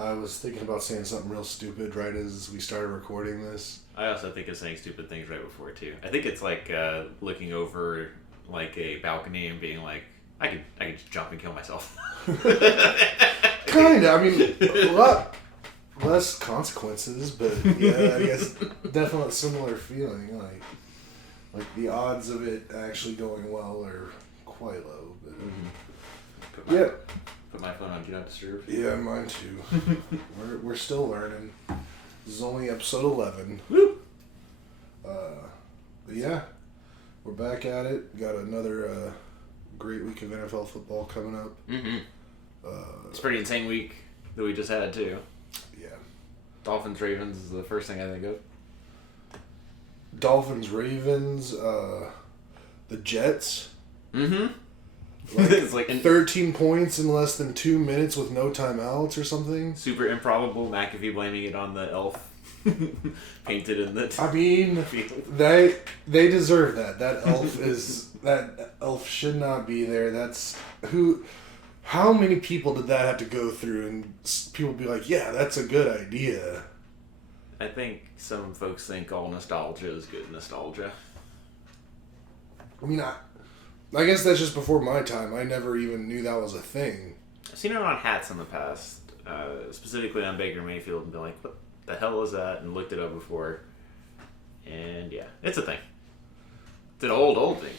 I was thinking about saying something real stupid right as we started recording this. I also think of saying stupid things right before too. I think it's like looking over like a balcony and being like, I could just jump and kill myself. Kinda. I mean, a lot less consequences, but yeah, I guess definitely similar feeling. Like the odds of it actually going well are quite low. But Put my phone on Do Not Disturb. Yeah, mine too. we're still learning. This is only episode 11. Woo! But yeah, we're back at it. Got another great week of NFL football coming up. Mm-hmm. It's a pretty insane week that we just had too. Yeah. Dolphins Ravens is the first thing I think of. Dolphins Ravens, the Jets. Mm-hmm. It's like 13 points in less than 2 minutes with no timeouts or something. Super improbable. McAfee blaming it on the elf painted in the. I mean, they deserve that. That elf should not be there. That's who. How many people did that have to go through? And people be like, "Yeah, that's a good idea." I think some folks think all nostalgia is good nostalgia. I mean, I guess that's just before my time. I never even knew that was a thing. I've seen it on hats in the past, specifically on Baker Mayfield, and been like, what the hell is that? And looked it up before. And yeah, it's a thing. It's an old thing.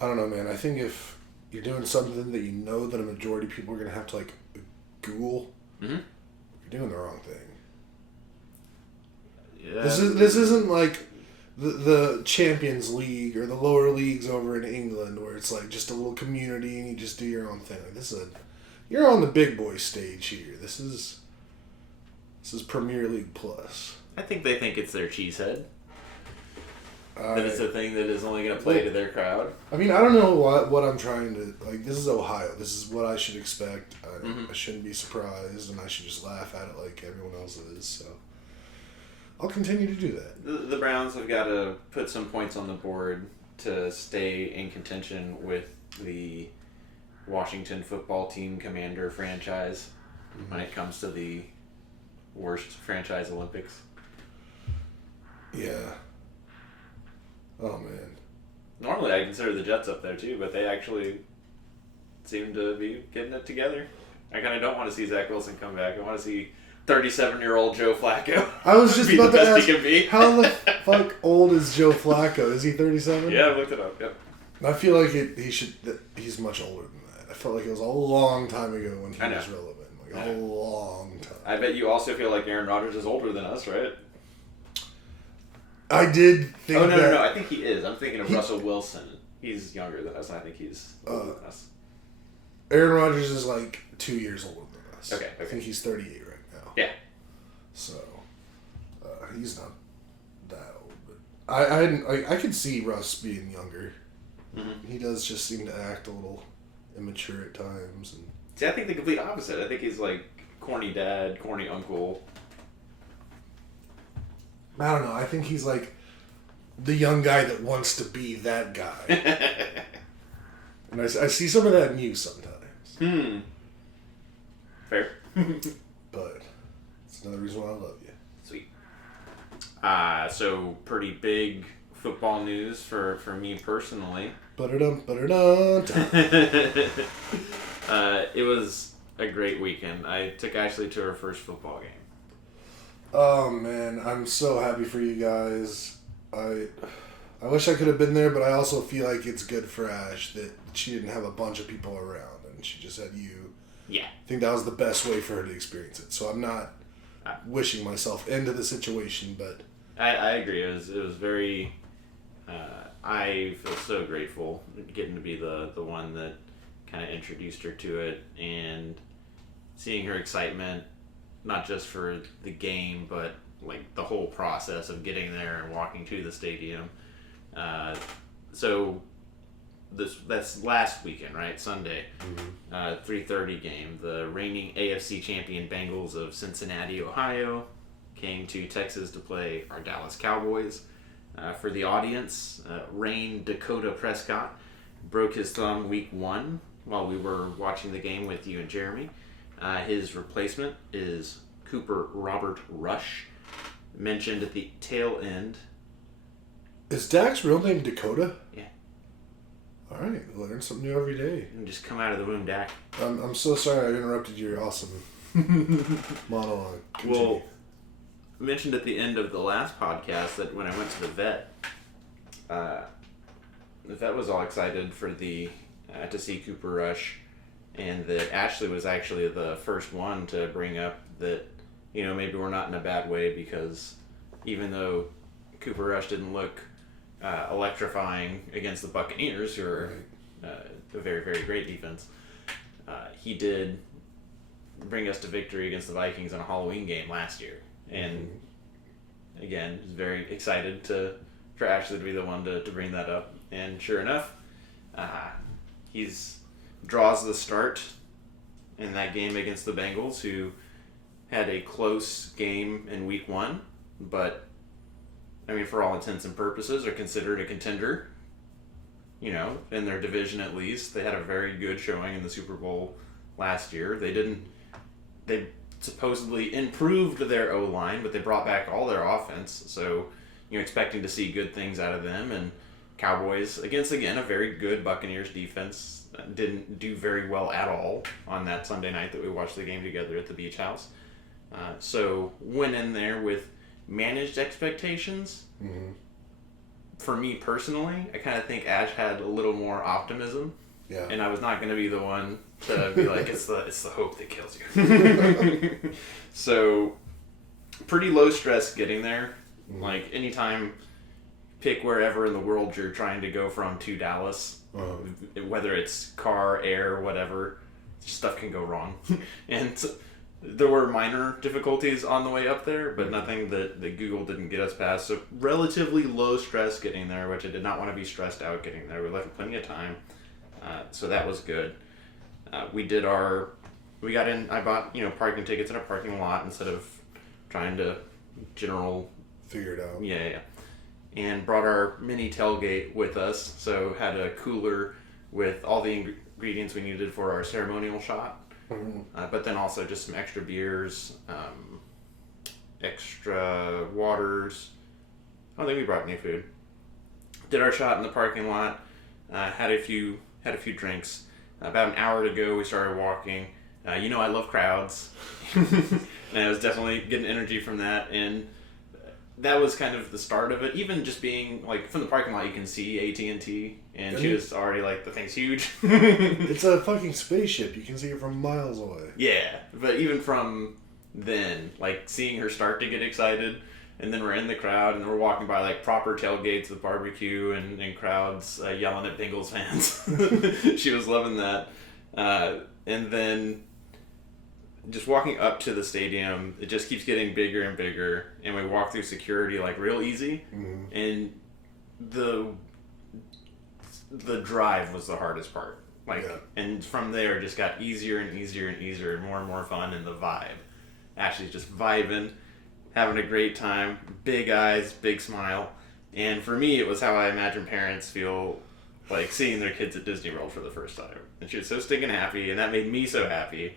I don't know, man. I think if you're doing something that you know that a majority of people are going to have to, like, Google, you're doing the wrong thing. Yeah. This isn't like the Champions League or the lower leagues over in England where it's like just a little community and you just do your own thing. Like you're on the big boy stage here. This is Premier League Plus. I think they think it's their cheesehead. That it's a thing that is only going to play to their crowd. I mean, I don't know what I'm trying to... Like, this is Ohio. This is what I should expect. I shouldn't be surprised, and I should just laugh at it like everyone else is, so... I'll continue to do that. The Browns have got to put some points on the board to stay in contention with the Washington football team commander franchise when it comes to the worst franchise Olympics. Yeah. Oh, man. Normally I consider the Jets up there too, but they actually seem to be getting it together. I kind of don't want to see Zach Wilson come back. I want to see 37-year-old Joe Flacco. I was just about to ask, he how the fuck old is Joe Flacco? Is he 37? Yeah, I looked it up, yep. I feel like he's much older than that. I felt like it was a long time ago when he was relevant. Like, a long time. I bet you also feel like Aaron Rodgers is older than us, right? I did think No, I think he is. I'm thinking of Russell Wilson. He's younger than us, and I think he's older than us. Aaron Rodgers is like 2 years older than us. Okay. I think he's 38 right now. Yeah. So, he's not that old, but I could see Russ being younger. Mm-hmm. He does just seem to act a little immature at times. And see, I think the complete opposite. I think he's like corny dad, corny uncle. I don't know. I think he's like the young guy that wants to be that guy. And I see some of that in you sometimes. Fair. But it's another reason why I love you. Sweet. So pretty big football news for me personally. It was a great weekend. I took Ashley to her first football game. Oh man, I'm so happy for you guys. I wish I could have been there, but I also feel like it's good for Ash that she didn't have a bunch of people around and she just had you. Yeah. I think that was the best way for her to experience it. So I'm not wishing myself into the situation, but I agree. It was very. I feel so grateful getting to be the one that kind of introduced her to it and seeing her excitement. Not just for the game, but like the whole process of getting there and walking to the stadium. So that's last weekend, right? Sunday, 3:30 game. The reigning AFC champion Bengals of Cincinnati, Ohio, came to Texas to play our Dallas Cowboys. For the audience, Rain Dakota Prescott broke his thumb week 1 while we were watching the game with you and Jeremy. His replacement is Cooper Robert Rush, mentioned at the tail end. Is Dak's real name Dakota? Yeah. All right, learn something new every day. And just come out of the womb, Dak. I'm so sorry I interrupted your awesome monologue. Continue. Well, mentioned at the end of the last podcast that when I went to the vet was all excited for to see Cooper Rush, and that Ashley was actually the first one to bring up that, maybe we're not in a bad way, because even though Cooper Rush didn't look electrifying against the Buccaneers, who are a very, very great defense, he did bring us to victory against the Vikings in a Halloween game last year. And again, was very excited for Ashley to be the one to bring that up. And sure enough, he's draws the start in that game against the Bengals, who had a close game in week 1, but for all intents and purposes are considered a contender, in their division at least. They had a very good showing in the Super Bowl last year. They supposedly improved their O-line, but they brought back all their offense, so expecting to see good things out of them. And Cowboys, against, again, a very good Buccaneers defense, didn't do very well at all on that Sunday night that we watched the game together at the beach house. So went in there with managed expectations. Mm-hmm. For me personally, I kind of think Ash had a little more optimism. Yeah. And I was not going to be the one to be like, it's the hope that kills you. So, pretty low stress getting there. Mm-hmm. Like, anytime, pick wherever in the world you're trying to go from to Dallas, whether it's car, air, whatever, stuff can go wrong. And there were minor difficulties on the way up there, but nothing that Google didn't get us past. So, relatively low stress getting there, which I did not want to be stressed out getting there. We left plenty of time. So that was good. We got in, I bought, parking tickets in a parking lot instead of trying to figure it out. Yeah. And brought our mini tailgate with us. So had a cooler with all the ingredients we needed for our ceremonial shot. Mm-hmm. But then also just some extra beers, extra waters. I don't think we brought any food. Did our shot in the parking lot. Had a few drinks. About an hour to go, we started walking. I love crowds. And I was definitely getting energy from that. And that was kind of the start of it. Even just being, from the parking lot, you can see AT&T. And she was already the thing's huge. It's a fucking spaceship. You can see it from miles away. Yeah. But even from then, seeing her start to get excited. And then we're in the crowd, and we're walking by proper tailgates with barbecue and crowds yelling at Bengals fans. She was loving that. And then just walking up to the stadium, it just keeps getting bigger and bigger. And we walk through security real easy. Mm-hmm. And the drive was the hardest part. And from there, it just got easier and easier and easier, and more fun. And the vibe, actually just vibing. Having a great time, big eyes, big smile. And for me, it was how I imagine parents feel seeing their kids at Disney World for the first time. And she was so stinking happy, and that made me so happy.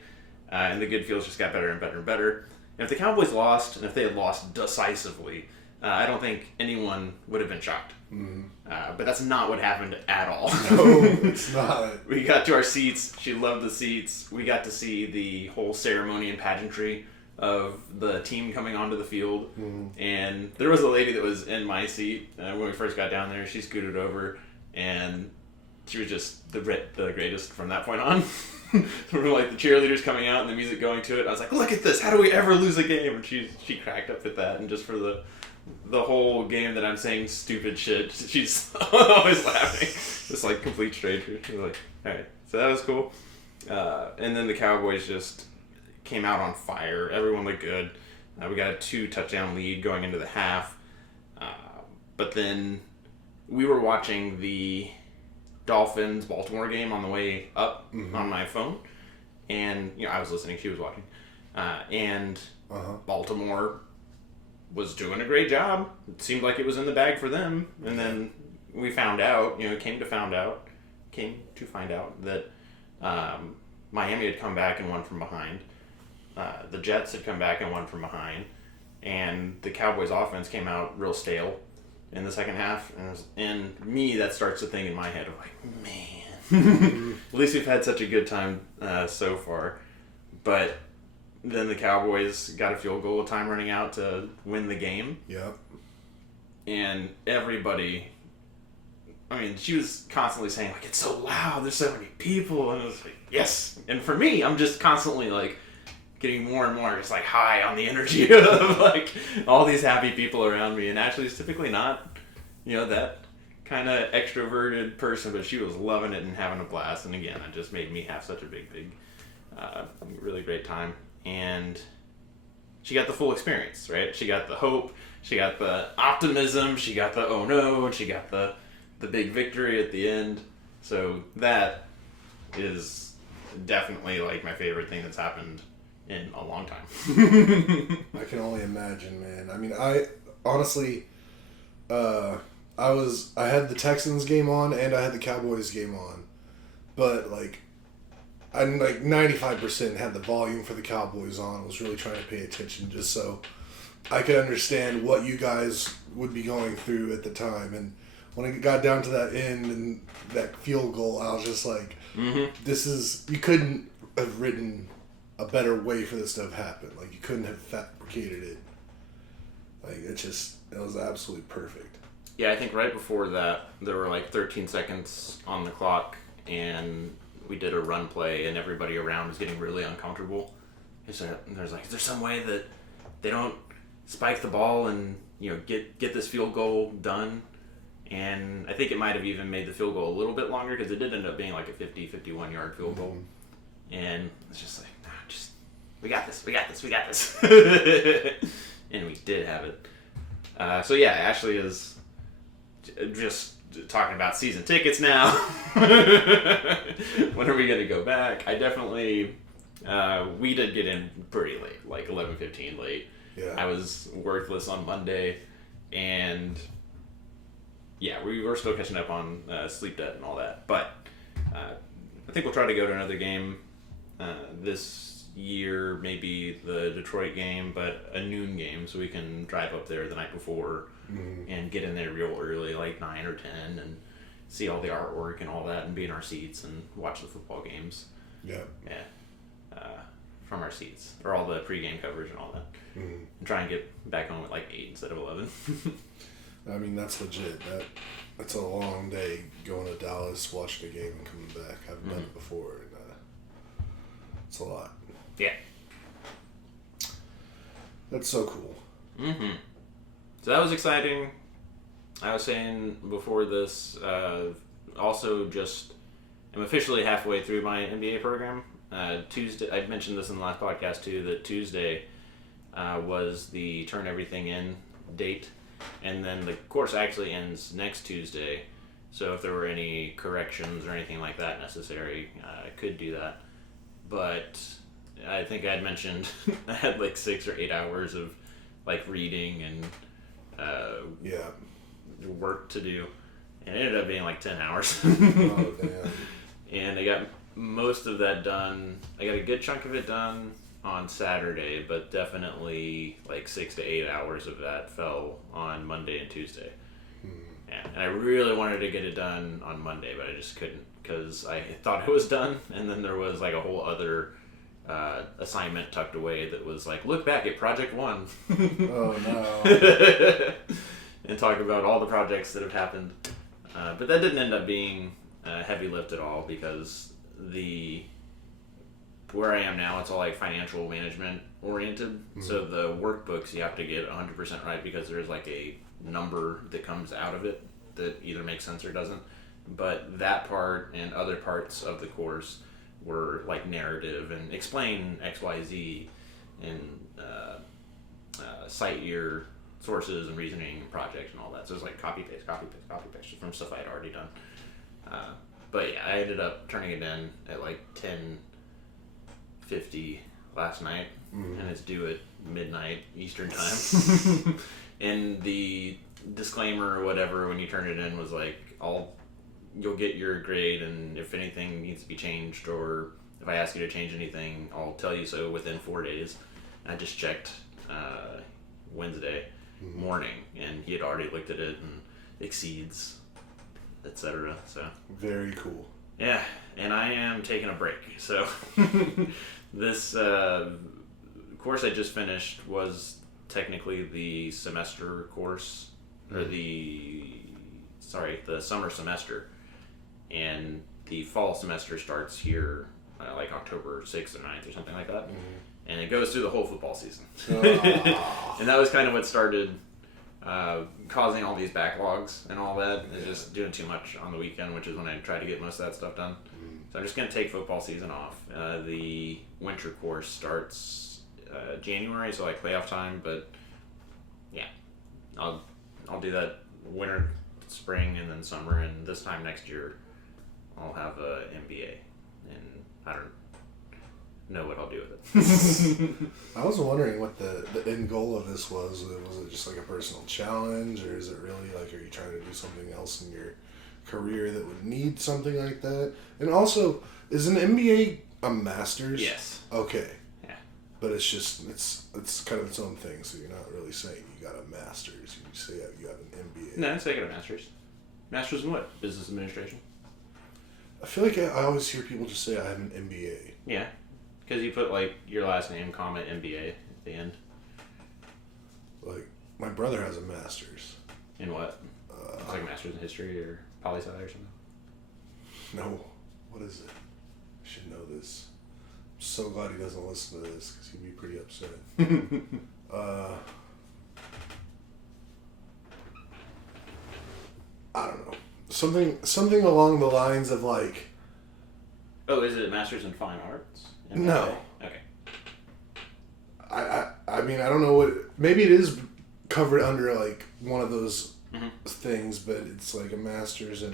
And the good feels just got better and better and better. And if the Cowboys lost, and if they had lost decisively, I don't think anyone would have been shocked. Mm-hmm. But that's not what happened at all. No, it's not. We got to our seats. She loved the seats. We got to see the whole ceremony and pageantry of the team coming onto the field. Mm-hmm. And there was a lady that was in my seat when we first got down there. She scooted over, and she was just the greatest from that point on. From the cheerleaders coming out and the music going to it, I was like, look at this, how do we ever lose a game? And she cracked up at that. And just for the whole game that I'm saying stupid shit, she's always laughing. Just complete stranger. She's like, alright. So that was cool. And then the Cowboys just came out on fire. Everyone looked good. We got a 2-touchdown lead going into the half. But then we were watching the Dolphins-Baltimore game on the way up on my phone. And, I was listening. She was watching. And Baltimore was doing a great job. It seemed like it was in the bag for them. And then we found out, came to find out that Miami had come back and won from behind. the Jets had come back and won from behind, and the Cowboys offense came out real stale in the second half, and me, that starts a thing in my head of like, man, at least we've had such a good time so far. But then the Cowboys got a field goal with time running out to win the game. Yep. And everybody, I mean, she was constantly saying, like, it's so loud, there's so many people, and it was like, yes. And for me, I'm just constantly, like, getting more and more just, like, high on the energy of, like, all these happy people around me. And Ashley's typically not, that kind of extroverted person, but she was loving it and having a blast. And again, it just made me have such a big, really great time. And she got the full experience, right? She got the hope, she got the optimism, she got the oh no, and she got the big victory at the end. So that is definitely, like, my favorite thing that's happened in a long time. I can only imagine, man. I mean, I honestly, I had the Texans game on and I had the Cowboys game on, but like, I like 95% had the volume for the Cowboys on. I was really trying to pay attention just so I could understand what you guys would be going through at the time. And when it got down to that end and that field goal, I was just like, you couldn't have written a better way for this to have happened. Like, you couldn't have fabricated it. Like, it was absolutely perfect. Yeah, I think right before that, there were like 13 seconds on the clock, and we did a run play, and everybody around was getting really uncomfortable. There's like, is there some way that they don't spike the ball and, get this field goal done? And I think it might have even made the field goal a little bit longer, because it did end up being like a 51 yard field goal. And it's just like, we got this. And we did have it. So yeah, Ashley is just talking about season tickets now. When are we going to go back? I definitely, we did get in pretty late, like 11:15 late. Yeah. I was worthless on Monday, and yeah, we were still catching up on sleep debt and all that. But I think we'll try to go to another game this year, maybe the Detroit game, but a noon game, so we can drive up there the night before and get in there real early, like 9 or 10, and see all the artwork and all that, and be in our seats and watch the football games. Yeah. From our seats, or all the pregame coverage and all that. And try and get back home at like 8 instead of 11. I mean, that's legit. That's a long day going to Dallas, watching a game, and coming back. I've done it before, and it's a lot. Yeah. That's so cool. So that was exciting. I was saying before this, also just, I'm officially halfway through my MBA program. Tuesday, I mentioned this in the last podcast too, that Tuesday was the turn everything in date. And then the course actually ends next Tuesday. So if there were any corrections or anything like that necessary, I could do that. But I think I'd mentioned I had like 6 or 8 hours of like reading and work to do, and it ended up being like 10 hours. Oh, damn. And I got most of that done. I got a good chunk of it done on Saturday, but definitely like 6 to 8 hours of that fell on Monday and Tuesday. Yeah, and I really wanted to get it done on Monday, but I just couldn't, because I thought it was done, and then there was like a whole other assignment tucked away that was like, look back at Project 1. Oh, no. And talk about all the projects that have happened. But that didn't end up being a heavy lift at all, because where I am now, it's all like financial management oriented. So the workbooks, you have to get 100% right, because there's like a number that comes out of it that either makes sense or doesn't. But that part and other parts of the course were like narrative and explain XYZ and cite your sources and reasoning and projects and all that. So it's like copy paste from stuff I had already done. But yeah, I ended up turning it in at like 10:50 last night, and it's due at midnight Eastern time. And the disclaimer or whatever when you turn it in was like, you'll get your grade, and if anything needs to be changed or if I ask you to change anything, I'll tell you so within 4 days. I just checked Wednesday morning, and he had already looked at it and exceeds, etc. So very cool. Yeah, and I am taking a break. So this course I just finished was technically the semester course, or the summer semester, and the fall semester starts here like October 6th or 9th or something like that, and it goes through the whole football season. And that was kind of what started causing all these backlogs and all that. Is just doing too much on the weekend, which is when I try to get most of that stuff done. So I'm just going to take football season off. The winter course starts January, so like playoff time, but yeah, I'll do that winter, spring, and then summer, and this time next year I'll have a MBA, and I don't know what I'll do with it. I was wondering what the end goal of this was. Was it just like a personal challenge, or is it really like, are you trying to do something else in your career that would need something like that? And also, is an MBA a master's? Yes. Okay. Yeah. But it's just, it's kind of its own thing, so you're not really saying you got a master's. You say you got an MBA. No, I'd say I got a master's. Master's in what? Business administration? I feel like I always hear people just say I have an MBA. Yeah. Because you put like your last name, comma, MBA at the end. Like, my brother has a master's. In what? It's like a master's in history or poli-sci or something? No. What is it? I should know this. I'm so glad he doesn't listen to this, because he'd be pretty upset. I don't know. Something along the lines of like... Oh, is it a master's in fine arts? No. Okay. I mean, I don't know what... Maybe it is covered under like one of those things, but it's like a master's in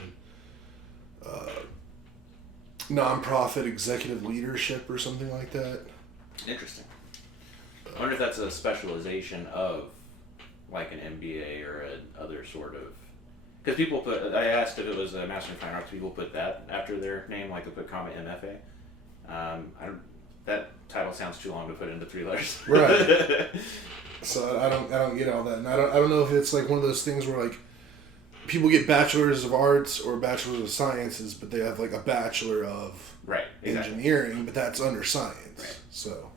nonprofit executive leadership or something like that. Interesting. I wonder if that's a specialization of like an MBA or other sort of... Because people put... I asked if it was a Master in Fine Arts, people put that after their name, like they put comma MFA. That title sounds too long to put into 3 letters. Right. So I don't get all that. And I don't know if it's like one of those things where like people get bachelors of arts or bachelors of sciences, but they have like a bachelor of engineering, but that's under science. Right. So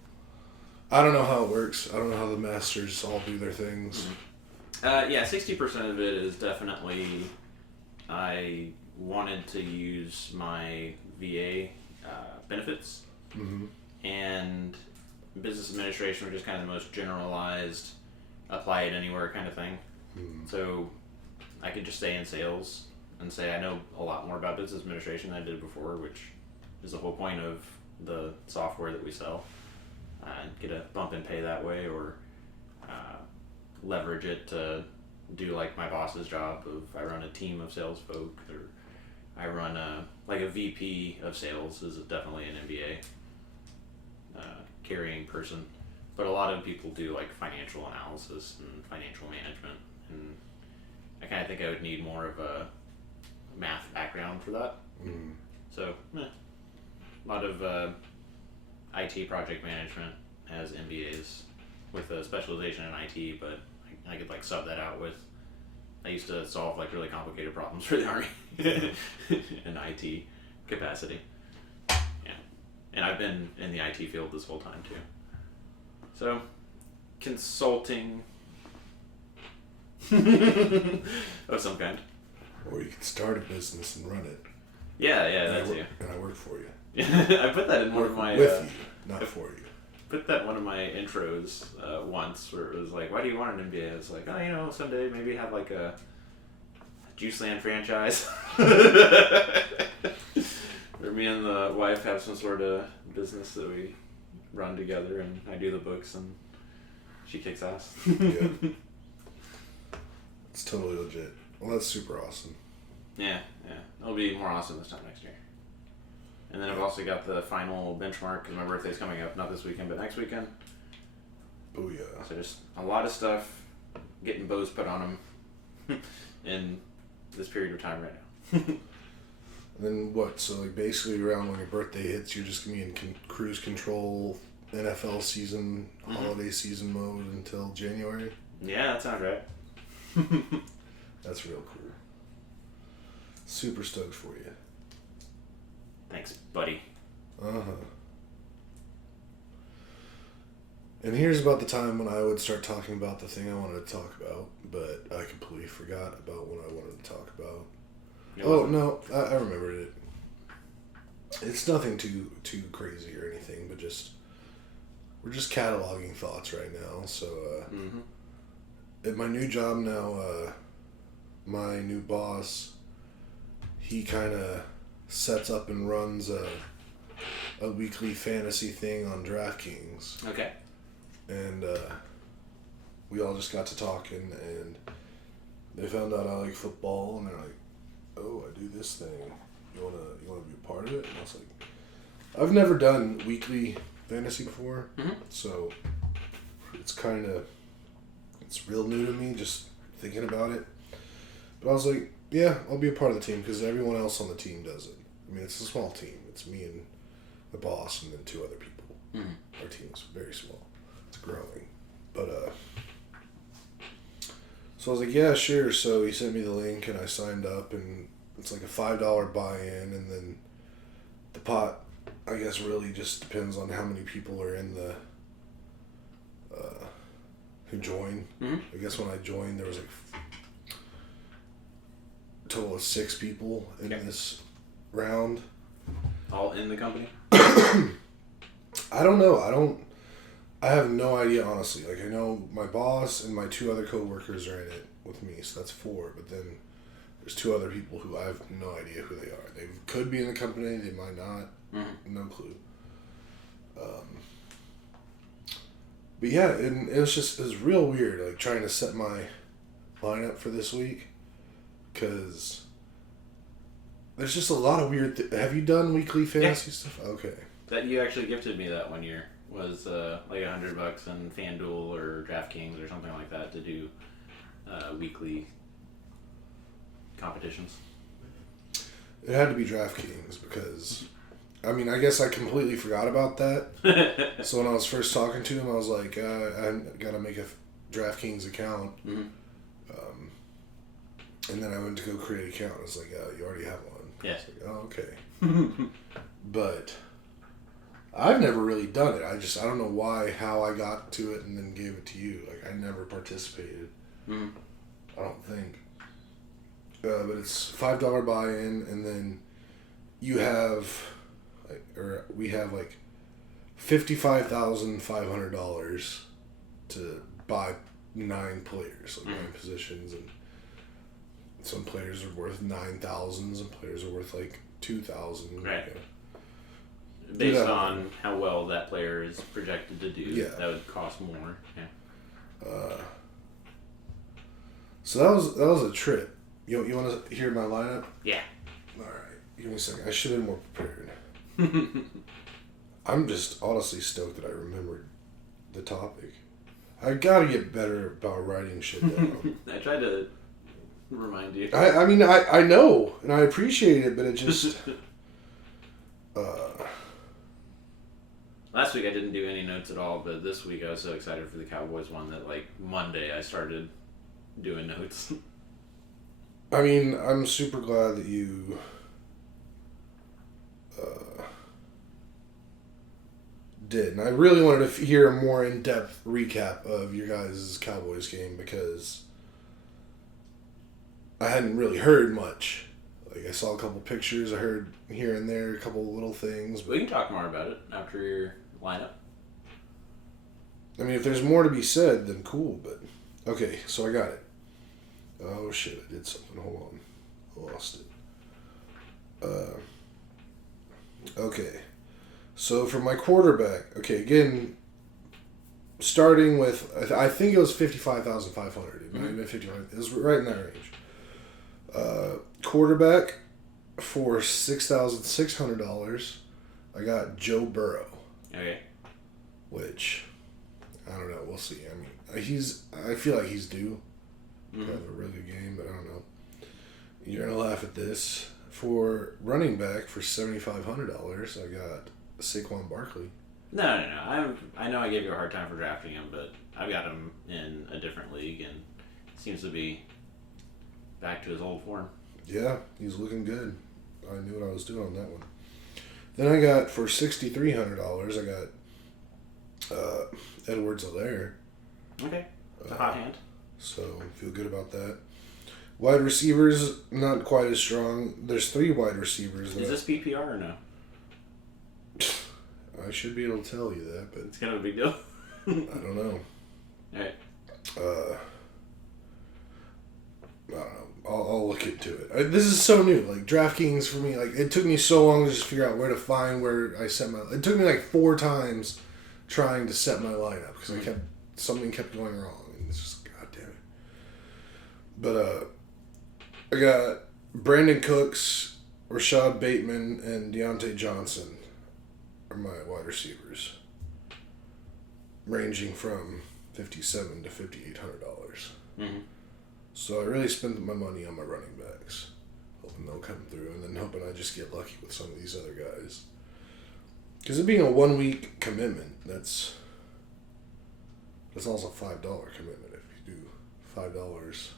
I don't know how it works. I don't know how the masters all do their things. 60% of it is definitely I wanted to use my VA benefits, and business administration, which is kind of the most generalized, apply it anywhere kind of thing. So I could just stay in sales and say I know a lot more about business administration than I did before, which is the whole point of the software that we sell, and get a bump in pay that way, or leverage it to do like my boss's job of I run a team of sales folk, or I run a VP of sales is definitely an MBA carrying person, but a lot of people do like financial analysis and financial management, and I kind of think I would need more of a math background for that. So a lot of IT project management has MBAs with a specialization in IT, but I could like sub that out with, I used to solve like really complicated problems for the Army in IT capacity. Yeah. And I've been in the IT field this whole time too. So, consulting of some kind. Or you could start a business and run it. Yeah, that's you. And I work for you. I put that in one of my... With you, not for you. Put that in one of my intros once, where it was like, why do you want an MBA? I was like, someday maybe have like a Juiceland franchise. Or me and the wife have some sort of business that we run together, and I do the books and she kicks ass. Yeah. It's totally legit. Well, that's super awesome. Yeah. It'll be more awesome this time next year. And then I've also got the final benchmark, because my birthday's coming up, not this weekend, but next weekend. Booyah. So just a lot of stuff, getting bows put on them in this period of time right now. Then what? So like basically around when your birthday hits, you're just gonna be in cruise control, NFL season, holiday season mode until January. Yeah, that sounds right. That's real cool. Super stoked for you. Thanks, buddy. And here's about the time when I would start talking about the thing I wanted to talk about, but I completely forgot about what I wanted to talk about. No, I remembered it. It's nothing too crazy or anything, but we're just cataloging thoughts right now. So at my new job now, my new boss, he kind of sets up and runs a weekly fantasy thing on DraftKings. Okay. And we all just got to talking, and they found out I like football, and they're like, "Oh, I do this thing. You wanna be a part of it?" And I was like, "I've never done weekly fantasy before, so it's real new to me, just thinking about it." But I was like, "Yeah, I'll be a part of the team because everyone else on the team does it. I mean, it's a small team. It's me and the boss, and then 2 other people. Our team's very small. It's growing, but so I was like, yeah, sure. So he sent me the link, and I signed up, and it's like a $5 buy-in, and then the pot, I guess, really just depends on how many people are in the who join. I guess when I joined, there was like a total of 6 people in this round. All in the company? I don't know. I have no idea, honestly. Like, I know my boss and my 2 other coworkers are in it with me, so that's 4. But then there's 2 other people who I have no idea who they are. They could be in the company, they might not. No clue. But yeah, it was real weird, like, trying to set my lineup for this week, because there's just a lot of weird Have you done weekly fantasy stuff? Okay. That you actually gifted me that one year was like $100 in FanDuel or DraftKings or something like that to do weekly competitions. It had to be DraftKings because, I mean, I guess I completely forgot about that. So when I was first talking to him, I was like, I got to make a DraftKings account. And then I went to go create an account. I was like, you already have one. Yes. Like, oh, okay. But I've never really done it. I don't know how I got to it and then gave it to you. Like, I never participated. I don't think. But it's $5 buy-in, and then you have, we have like $55,500 to buy 9 players, like 9 positions, and some players are worth 9,000, some players are worth like 2,000. Right. Based on how well that player is projected to do, that would cost more. Yeah. So that was a trip. You want to hear my lineup? Yeah. All right. Give me a second. I should have been more prepared. I'm just honestly stoked that I remembered the topic. I gotta get better about writing shit down. I tried to remind you. I mean, I know, and I appreciate it, but it just... Last week I didn't do any notes at all, but this week I was so excited for the Cowboys one that, like, Monday I started doing notes. I mean, I'm super glad that you did. And I really wanted to hear a more in-depth recap of your guys' Cowboys game because I hadn't really heard much. Like, I saw a couple pictures, I heard here and there a couple little things. But we can talk more about it after your lineup. I mean, if there's more to be said, then cool, but... Okay, so I got it. Oh, shit, I did something. Hold on. I lost it. Okay. So, for my quarterback... Okay, again, starting with... I think it was $55,500. It might have been $55,000. It was right in that range. Quarterback, for $6,600, I got Joe Burrow. Okay. Which, I don't know. We'll see. I mean, I feel like he's due to have a really good game, but I don't know. You're going to laugh at this. For running back for $7,500, I got Saquon Barkley. No. I know I gave you a hard time for drafting him, but I've got him in a different league and seems to be back to his old form. Yeah, he's looking good. I knew what I was doing on that one. Then I got for $6,300. I got Edwards-Helaire. Okay, it's a hot hand. So feel good about that. Wide receivers not quite as strong. There's 3 wide receivers. Is this PPR or no? I should be able to tell you that, but it's kind of a big deal. I don't know. All right. I don't know. I'll look into it. This is so new. Like DraftKings for me, like it took me so long to just figure out where I set my. It took me like 4 times trying to set my lineup because something kept going wrong, and it's just god damn it. But I got Brandon Cooks, Rashad Bateman, and Deontay Johnson are my wide receivers, ranging from $5,700 to $5,800. Mm-hmm. So I really spent my money on my running backs, hoping they'll come through, and then hoping I just get lucky with some of these other guys. Because it being a 1-week commitment, that's also a $5 commitment if you do $5,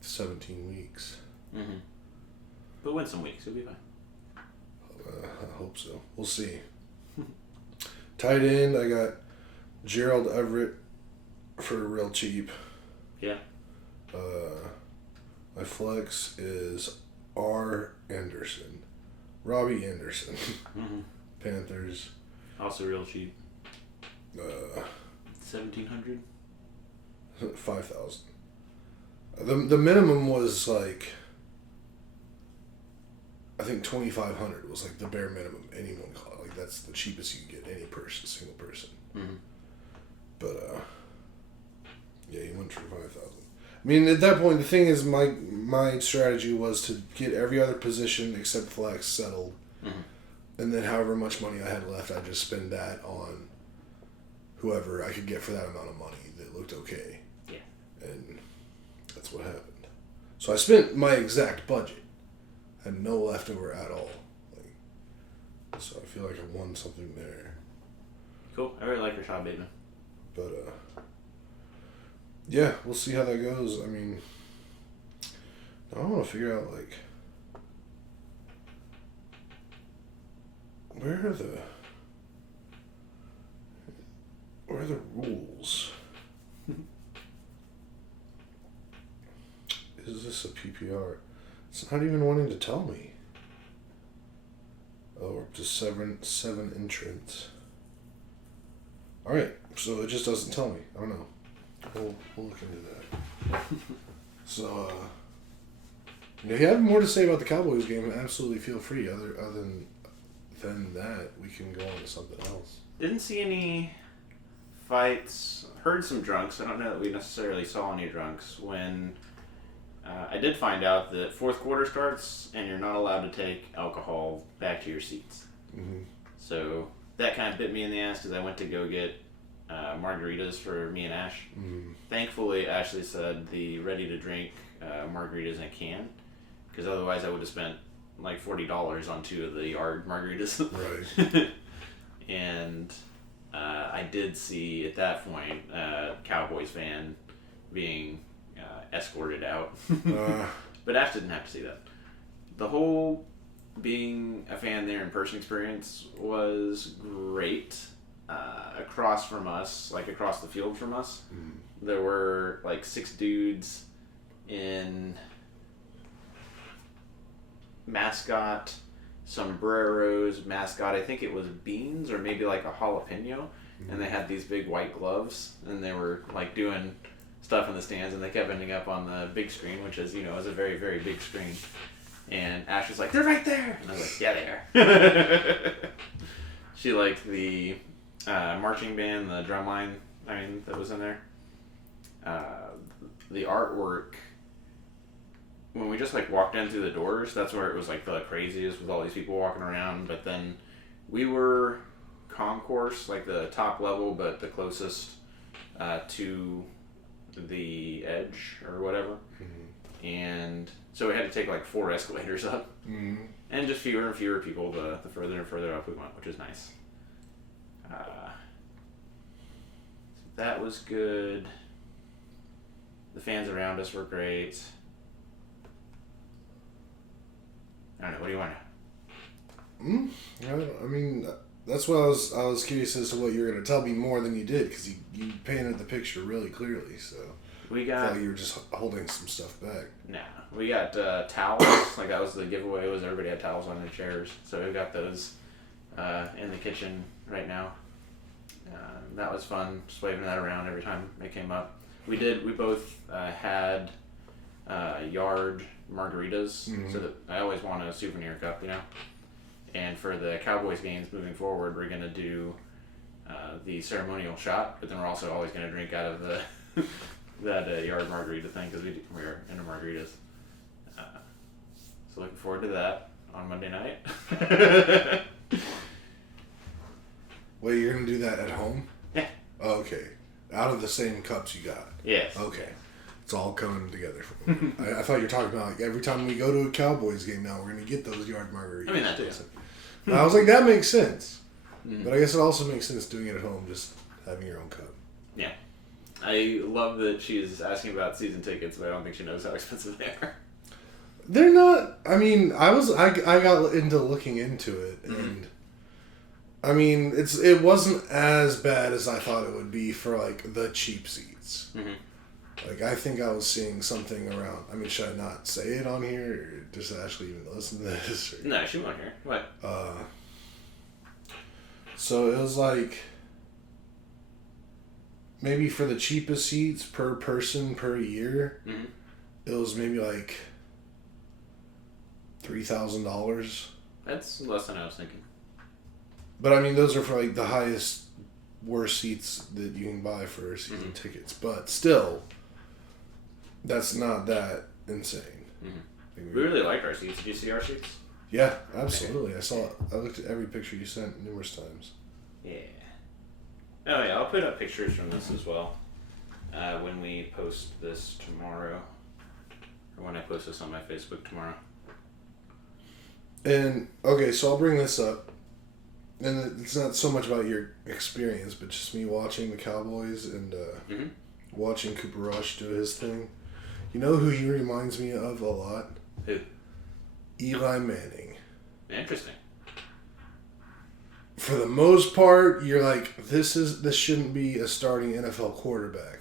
17 weeks. Mm-hmm. But win some weeks, you'll be fine. I hope so. We'll see. Tight end, I got Gerald Everett for real cheap. Yeah. My flex is Anderson. Robbie Anderson. Mm-hmm. Panthers. Also real cheap. 1,700. 5,000. The minimum was like, I think 2,500 was like the bare minimum anyone caught. Like that's the cheapest you can get any person, single person. Mm-hmm. But yeah, he went for 5,000. I mean, at that point, the thing is, my strategy was to get every other position except flex settled, and then however much money I had left, I'd just spend that on whoever I could get for that amount of money that looked okay. Yeah. And that's what happened. So I spent my exact budget. I had no leftover at all. So I feel like I won something there. Cool. I really like Rashad Bateman. But, yeah, we'll see how that goes. I mean, I want to figure out, like, where are the rules? Is this a PPR? It's not even wanting to tell me. Oh, we're up to seven entrants. Alright, so it just doesn't tell me. I don't know. We'll look into that. So, if you have more to say about the Cowboys game, absolutely feel free. Other than that, we can go on to something else. Didn't see any fights. Heard some drunks. I don't know that we necessarily saw any drunks. When I did find out that fourth quarter starts and you're not allowed to take alcohol back to your seats. Mm-hmm. So that kind of bit me in the ass because I went to go get margaritas for me and Ash. Mm. Thankfully, Ashley said the ready-to-drink margaritas in a can, because otherwise I would have spent like $40 on 2 of the yard margaritas. Right. And I did see at that point Cowboys fan being escorted out. But Ash didn't have to see that. The whole being a fan there in person experience was great. Across from us, like across the field from us, there were like 6 dudes in mascot, sombreros, mascot. I think it was beans or maybe like a jalapeno, and they had these big white gloves, and they were like doing stuff in the stands, and they kept ending up on the big screen, which is, is a very, very big screen. And Ash was like, "They're right there," and I was like, "Yeah, they are." She liked the marching band, the drum line, that was in there. The artwork, when we just like walked in through the doors, that's where it was like the craziest with all these people walking around. But then we were concourse, like the top level, but the closest to the edge or whatever. and so we had to take like 4 escalators up, and just fewer and fewer people the further and further up we went, which is nice. So that was good. The fans around us were great. I don't know. What do you want to know? I mean, that's what I was curious as to what you were going to tell me more than you did, because you painted the picture really clearly. So We I got. thought you were just holding some stuff back. Nah, we got towels. Like that was the giveaway. Was everybody had towels on their chairs, so we got those in the kitchen right now. That was fun, just waving that around every time it came up. We both had yard margaritas, so that I always want a souvenir cup, you know. And for the Cowboys games moving forward, we're gonna do the ceremonial shot, but then we're also always gonna drink out of the that yard margarita thing because we're into margaritas. So looking forward to that on Monday night. Wait, you're going to do that at home? Yeah. Oh, okay. Out of the same cups you got? Yes. Okay. It's all coming together for me. I thought you were talking about like every time we go to a Cowboys game now, we're going to get those yard margaritas. I mean, that too. And I was like, that makes sense. But I guess it also makes sense doing it at home, just having your own cup. Yeah. I love that she's asking about season tickets, but I don't think she knows how expensive they are. They're not. I mean, I got into looking into it, and I mean, it wasn't as bad as I thought it would be for like the cheap seats. Like I think I was seeing something around. I mean, should I not say it on here, or does Ashley even listen to this? Or, No, she won't hear. What? So it was like maybe for the cheapest seats per person per year, it was maybe like $3,000. That's less than I was thinking. But I mean, those are for like the highest, worst seats that you can buy for season tickets. But still, that's not that insane. We really liked our seats. Did you see our seats? Yeah, absolutely. I looked at every picture you sent numerous times. Yeah. Oh yeah, I'll put up pictures from this as well when we post this tomorrow, or when I post this on my Facebook tomorrow. And okay, so I'll bring this up, and it's not so much about your experience, but just me watching the Cowboys and watching Cooper Rush do his thing. You know who he reminds me of a lot? Who? Eli Manning. Interesting. For the most part, you're like, this shouldn't be a starting NFL quarterback.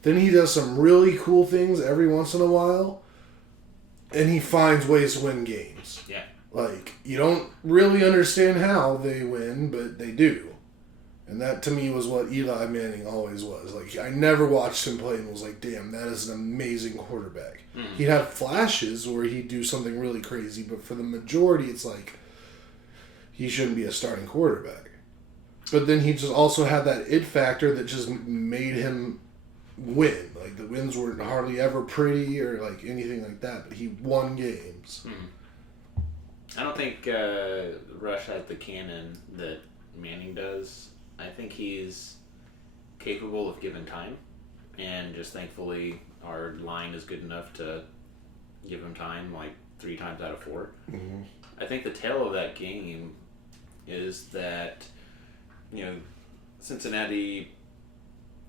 Then he does some really cool things every once in a while, and he finds ways to win games. Yeah. Like, you don't really understand how they win, but they do. And that, to me, was what Eli Manning always was. Like, I never watched him play and was like, damn, that is an amazing quarterback. He'd have flashes where he'd do something really crazy, but for the majority, it's like, he shouldn't be a starting quarterback. But then he just also had that it factor that just made him win. Like, the wins weren't hardly ever pretty or, like, anything like that, but he won games. I don't think Rush has the cannon that Manning does. I think he's capable of given time, and just thankfully our line is good enough to give him time like 3 times out of 4. I think the tale of that game is that, you know, Cincinnati,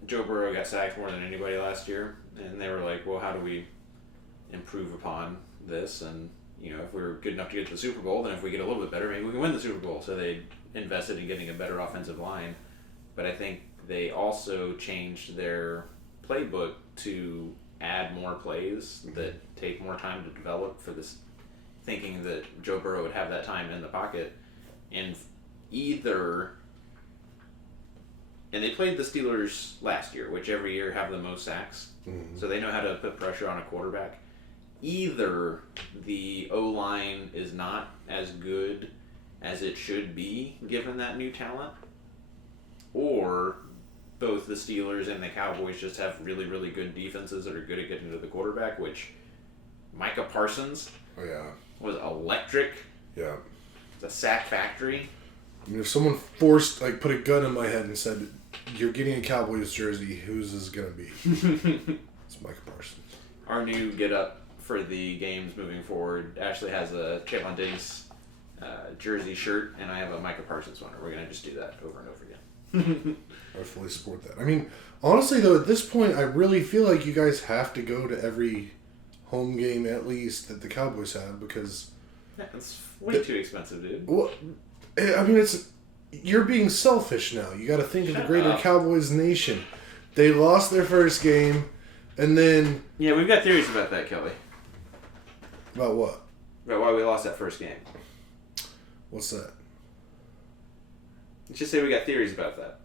Joe Burrow got sacked more than anybody last year, and they were like, well, how do we improve upon this? And, you know, if we're good enough to get to the Super Bowl, then if we get a little bit better, maybe we can win the Super Bowl. So they invested in getting a better offensive line. But I think they also changed their playbook to add more plays that take more time to develop for this, thinking that Joe Burrow would have that time in the pocket. And they played the Steelers last year, which every year have the most sacks. So they know how to put pressure on a quarterback. Either the O-line is not as good as it should be, given that new talent, or both the Steelers and the Cowboys just have really, really good defenses that are good at getting to the quarterback, which Micah Parsons was electric. Yeah. It's a sack factory. I mean, if someone put a gun in my head and said, you're getting a Cowboys jersey, whose is it going to be? It's Micah Parsons. Our new get up for the games moving forward. Ashley has a Chip on Diggs jersey shirt, and I have a Micah Parsons one. We're going to just do that over and over again. I fully support that. I mean, honestly, though, at this point, I really feel like you guys have to go to every home game, at least, that the Cowboys have, because... That's way too expensive, dude. Well, I mean, you're being selfish now. You got to think of the greater Cowboys nation. They lost their first game, and then... Yeah, we've got theories about that, Kelley. About what? About why we lost that first game. What's that? Let's just say we got theories about that.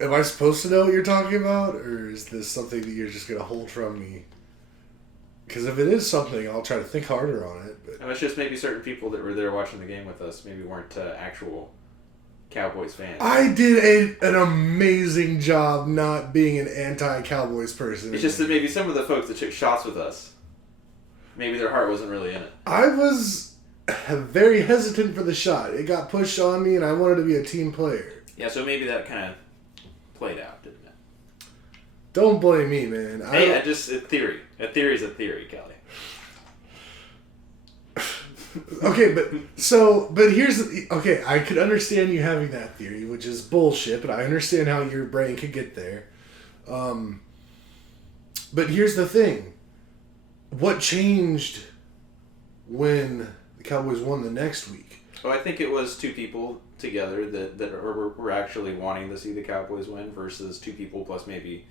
Am I supposed to know what you're talking about, or is this something that you're just going to hold from me? Because if it is something, I'll try to think harder on it. But... And it's just maybe certain people that were there watching the game with us maybe weren't actual Cowboys fans. I did an amazing job not being an anti-Cowboys person. It's just that maybe some of the folks that took shots with us, maybe their heart wasn't really in it. I was very hesitant for the shot. It got pushed on me, and I wanted to be a team player. Yeah, so maybe that kind of played out, didn't it? Don't blame me, man. Hey, a theory. A theory's a theory, Kelley. Okay, but here's okay. I could understand you having that theory, which is bullshit, but I understand how your brain could get there. But here's the thing: what changed when the Cowboys won the next week? Well, I think it was two people together that were actually wanting to see the Cowboys win versus two people plus maybe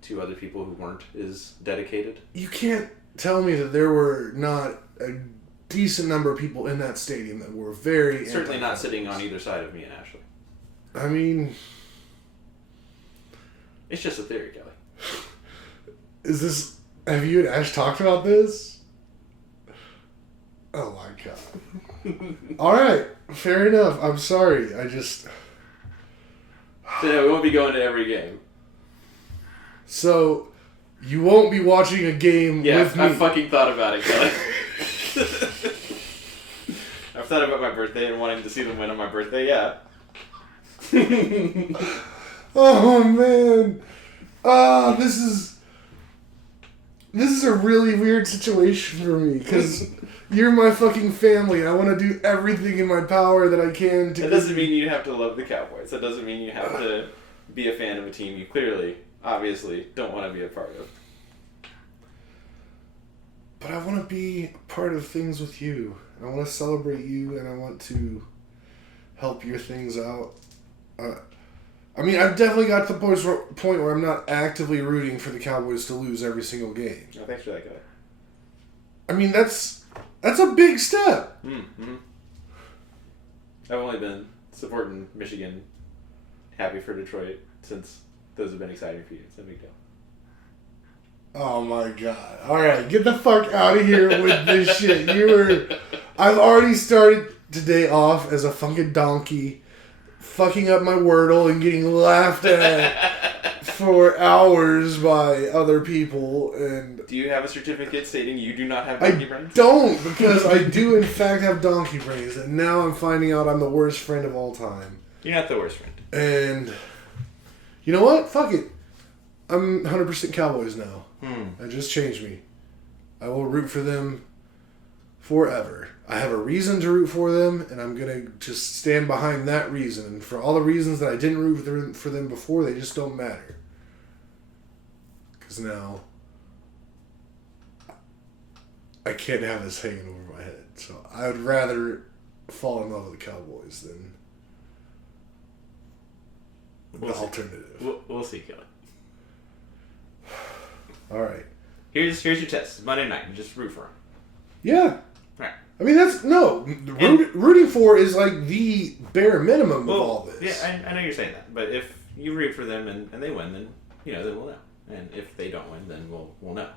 two other people who weren't as dedicated. You can't tell me that there were not a decent number of people in that stadium that were very... Certainly not sitting on either side of me and Ashley. I mean... It's just a theory, Kelley. Is this... Have you and Ash talked about this? Oh my god. Alright, fair enough. I'm sorry. I just... So no, we won't be going to every game. So, you won't be watching a game with me? Yeah, I fucking thought about it, Kelley. I've thought about my birthday and wanting to see them win on my birthday, yeah. Oh, man. This is a really weird situation for me, because you're my fucking family, and I want to do everything in my power that I can to... That doesn't mean you have to love the Cowboys. That doesn't mean you have to be a fan of a team you clearly, obviously, don't want to be a part of. But I want to be a part of things with you. I want to celebrate you, and I want to help your things out. I mean, I've definitely got to the point where I'm not actively rooting for the Cowboys to lose every single game. Oh, thanks for that, guy. I mean, that's a big step. Mm-hmm. I've only been supporting Michigan, happy for Detroit, since those have been exciting for you. It's no big deal. Oh my god. Alright, get the fuck out of here with this shit. I've already started today off as a fucking donkey, fucking up my Wordle and getting laughed at for hours by other people. And do you have a certificate stating you do not have donkey brains? I don't, because I do in fact have donkey brains, and now I'm finding out I'm the worst friend of all time. You're not the worst friend. And you know what? Fuck it. I'm 100% Cowboys now. That just changed me. I will root for them forever. I have a reason to root for them, and I'm going to just stand behind that reason. And for all the reasons that I didn't root for them before, they just don't matter. Because now I can't have this hanging over my head. So I would rather fall in love with the Cowboys than the alternative. We'll see, Kelley. All right. Here's your test. Monday night. You just root for them. Yeah. Right. I mean, rooting for is like the bare minimum of all this. Yeah, I know you're saying that, but if you root for them and they win, then then we'll know. And if they don't win, then we'll know.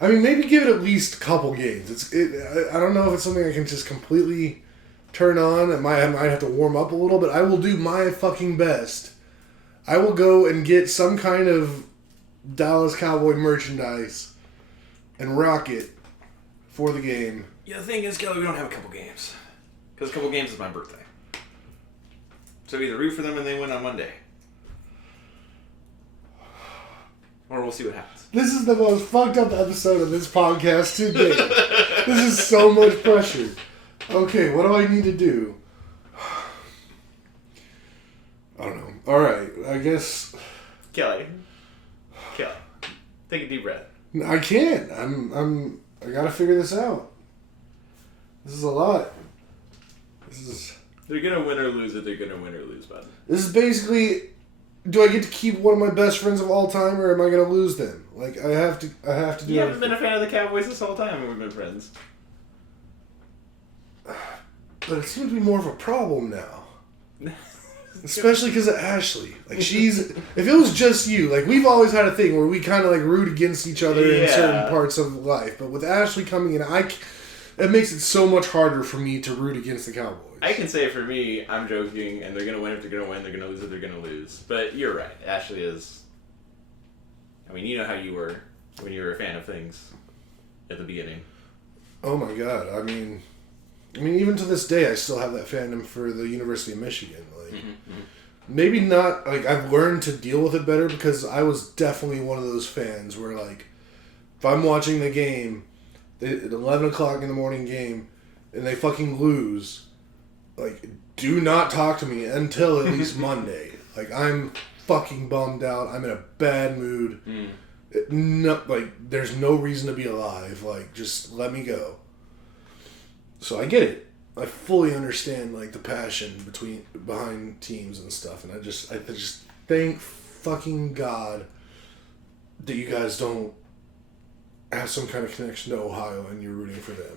I mean, maybe give it at least a couple games. I don't know if it's something I can just completely turn on. I might have to warm up a little, but I will do my fucking best. I will go and get some kind of Dallas Cowboy merchandise and rock it for the game. Yeah, the thing is, Kelley, we don't have a couple games. Because a couple games is my birthday. So either root for them and they win on Monday. Or we'll see what happens. This is the most fucked up episode of this podcast to date. This is so much pressure. Okay, what do I need to do? I don't know. Alright, I guess... Kelley. Take a deep breath. I can't. I gotta figure this out. This is a lot. They're gonna win or lose it. They're gonna win or lose, bud. This is basically... Do I get to keep one of my best friends of all time, or am I gonna lose them? Like, I have to do You haven't been a fan of the Cowboys this whole time when we've been friends. But it seems to be more of a problem now. Especially because of Ashley. Like, she's... If it was just you, like, we've always had a thing where we kind of, like, root against each other in certain parts of life. But with Ashley coming in, it makes it so much harder for me to root against the Cowboys. I can say for me, I'm joking, and they're going to win if they're going to win, they're going to lose if they're going to lose. But you're right. Ashley is... I mean, you know how you were when you were a fan of things at the beginning. Oh, my God. I mean, even to this day, I still have that fandom for the University of Michigan. Like, maybe not... Like, I've learned to deal with it better because I was definitely one of those fans where, like, if I'm watching the game, the 11 o'clock in the morning game, and they fucking lose... Like, do not talk to me until at least Monday. Like, I'm fucking bummed out. I'm in a bad mood. No, like, there's no reason to be alive. Like, just let me go. So I get it. I fully understand, like, the passion behind teams and stuff. And I just thank fucking God that you guys don't have some kind of connection to Ohio and you're rooting for them.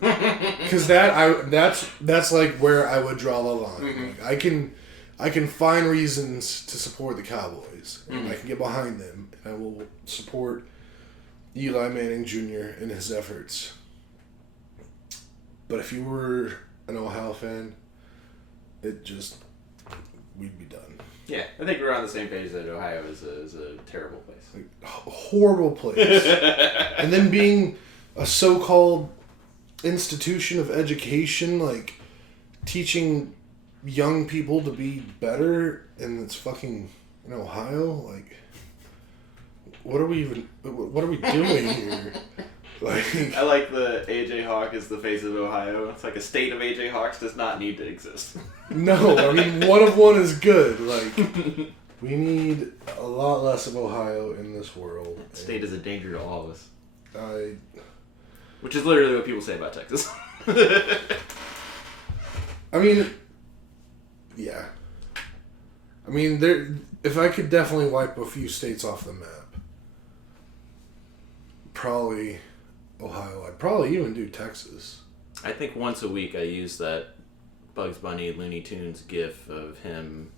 Because that's like where I would draw the line. Like, I can find reasons to support the Cowboys. And I can get behind them. And I will support Eli Manning Jr. in his efforts. But if you were an Ohio fan, we'd be done. Yeah, I think we're on the same page that Ohio is a terrible place. Like, a horrible place. And then being a so-called institution of education, like, teaching young people to be better, and it's fucking in Ohio? Like, what are we doing here? Like, I like the AJ Hawk is the face of Ohio. It's like a state of AJ Hawks does not need to exist. No, I mean, one of one is good. Like, we need a lot less of Ohio in this world. That state is a danger to all of us. Which is literally what people say about Texas. I mean, yeah. I mean, if I could definitely wipe a few states off the map, probably Ohio. I'd probably even do Texas. I think once a week I use that Bugs Bunny Looney Tunes gif of him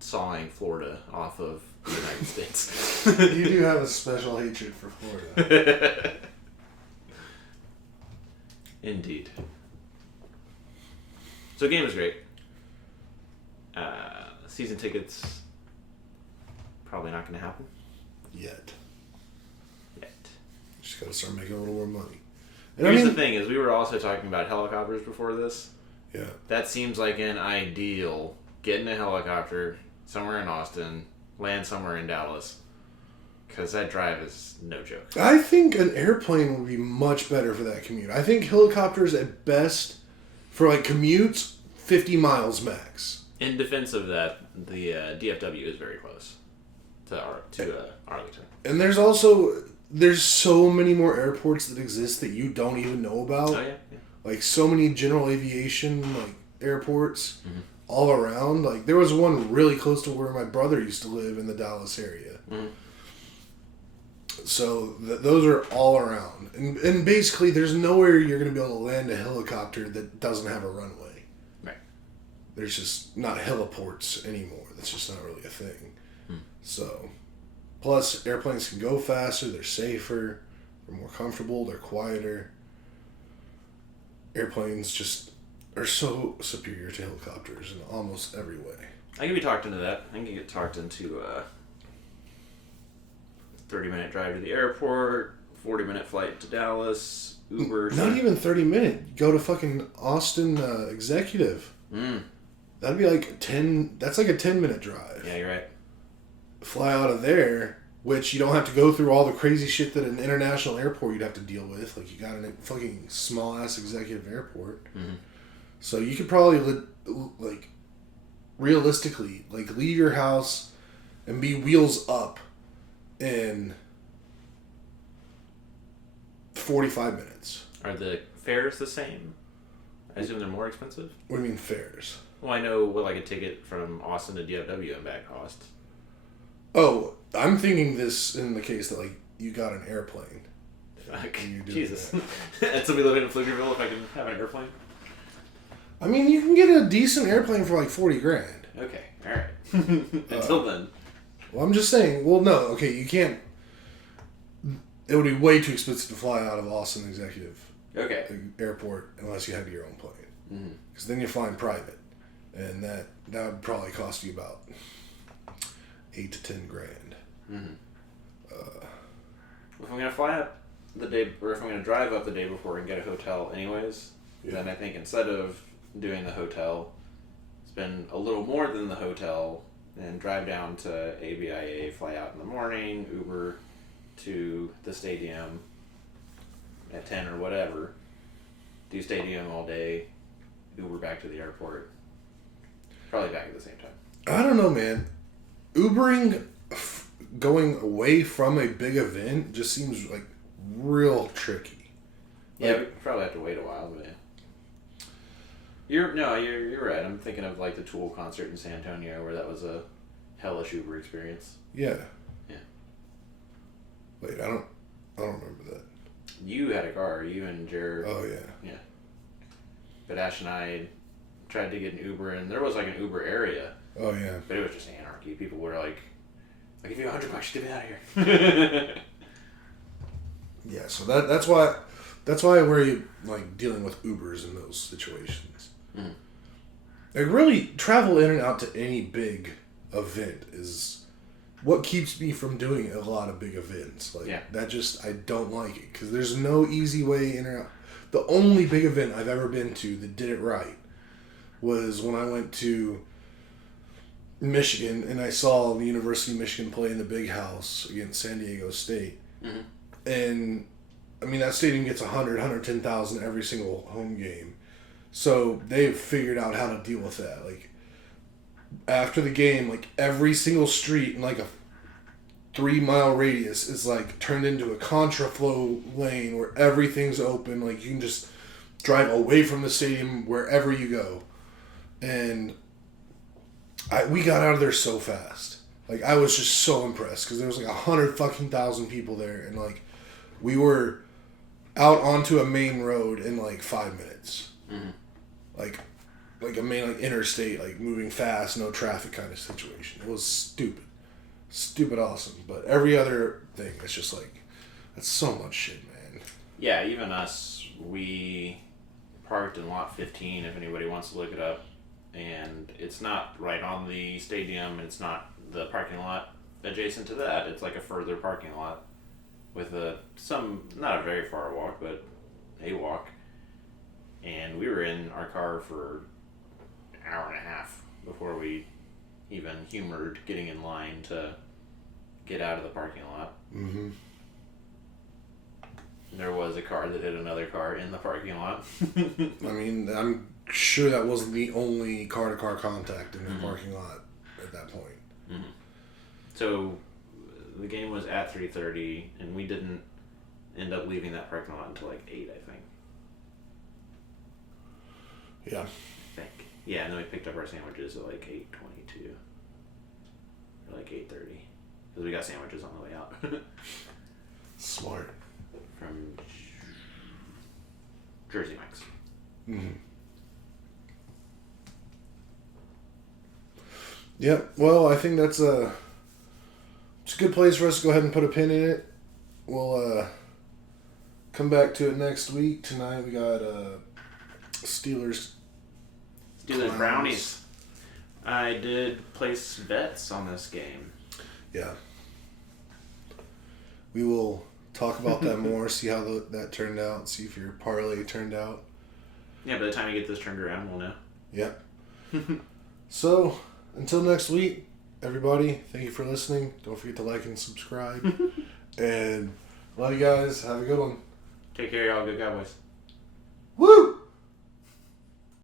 sawing Florida off of the United States. You do have a special hatred for Florida. Indeed. So the game was great. Season tickets probably not going to happen. Yet. Just gotta start making a little more money. And Here's the thing, is we were also talking about helicopters before this. Yeah. That seems like an ideal. Get in a helicopter somewhere in Austin, land somewhere in Dallas. Because that drive is no joke. I think an airplane would be much better for that commute. I think helicopters at best, for like commutes, 50 miles max. In defense of that, the DFW is very close to Arlington. And there's so many more airports that exist that you don't even know about. Oh, yeah. Like, so many general aviation, like, airports all around. Like, there was one really close to where my brother used to live in the Dallas area. So, those are all around. And basically, there's nowhere you're going to be able to land a helicopter that doesn't have a runway. Right. There's just not heliports anymore. That's just not really a thing. So... Plus, airplanes can go faster, they're safer, they're more comfortable, they're quieter. Airplanes just are so superior to helicopters in almost every way. I can be talked into that. I can get talked into a 30-minute drive to the airport, 40-minute flight to Dallas, Uber. Not even 30 minutes. Go to fucking Austin Executive. That'd be like that's like a 10-minute drive. Yeah, you're right. Fly out of there, which you don't have to go through all the crazy shit that an international airport you'd have to deal with. Like, you got a fucking small-ass executive airport. Mm-hmm. So you could probably, like, realistically, like, leave your house and be wheels up in 45 minutes. Are the fares the same? I assume they're more expensive? What do you mean fares? Well, I know what like a ticket from Austin to DFW and back costs. Oh, I'm thinking this in the case that, like, you got an airplane. Fuck. And you're doing Jesus. that. And somebody living in Pflugerville if I can have an airplane? I mean, you can get a decent airplane for like $40,000. Okay, alright. Until then. Well, I'm just saying, well, no, okay, you can't. It would be way too expensive to fly out of Austin Executive Airport unless you had your own plane. Because then you're flying private. And that would probably cost you about $8,000 to $10,000. If I'm going to fly up the day, or if I'm going to drive up the day before and get a hotel anyways, then I think instead of doing the hotel, spend a little more than the hotel and drive down to ABIA, fly out in the morning, Uber to the stadium at 10 or whatever, do stadium all day, Uber back to the airport, probably back at the same time. I don't know, man. Ubering, going away from a big event just seems like real tricky. Yeah, we probably have to wait a while, but yeah. You're right. I'm thinking of like the Tool concert in San Antonio where that was a hellish Uber experience. Yeah. Yeah. Wait, I don't remember that. You had a car, you and Jared. Oh yeah. Yeah. But Ash and I tried to get an Uber, and there was like an Uber area. Oh yeah. But it was just anarchy. People were like, "I'll give you $100, get me out of here." Yeah, so that's why we're like dealing with Ubers in those situations. Mm. Like, really, travel in and out to any big event is what keeps me from doing a lot of big events. Like, that just, I don't like it because there's no easy way in or out. The only big event I've ever been to that did it right was when I went to Michigan and I saw the University of Michigan play in the Big House against San Diego State. Mm-hmm. And, I mean, that stadium gets 110,000 every single home game. So they've figured out how to deal with that. Like, after the game, like, every single street in, like, a 3-mile radius is, like, turned into a contraflow lane where everything's open. Like, you can just drive away from the stadium wherever you go. And we got out of there so fast. Like, I was just so impressed because there was, like, 100,000 people there. And, like, we were out onto a main road in, like, 5 minutes. Mm-hmm. Like a main, like, interstate, like, moving fast, no traffic kind of situation. It was stupid. Stupid awesome. But every other thing, it's just, like, that's so much shit, man. Yeah, even us, we parked in lot 15, if anybody wants to look it up. And it's not right on the stadium. It's not the parking lot adjacent to that. It's like a further parking lot with not a very far walk, but a walk. And we were in our car for an hour and a half before we even humored getting in line to get out of the parking lot. Mm-hmm. There was a car that hit another car in the parking lot. I mean, I'm sure that wasn't the only car-to-car contact in the parking lot at that point. Mm-hmm. So the game was at 3:30, and we didn't end up leaving that parking lot until like 8, I think. Yeah. I think. Yeah, and then we picked up our sandwiches at like 8:22. Or like 8:30. Because we got sandwiches on the way out. Smart. From Jersey Mike's. Mm-hmm. Yeah, well, I think it's a good place for us to go ahead and put a pin in it. We'll come back to it next week. Tonight we got Steelers Brownies. I did place bets on this game. Yeah. We will talk about that more, see how that turned out, see if your parlay turned out. Yeah, by the time you get this turned around, we'll know. Yeah. So, until next week, everybody, thank you for listening. Don't forget to like and subscribe. And love you guys. Have a good one. Take care, y'all. Good Cowboys. Woo!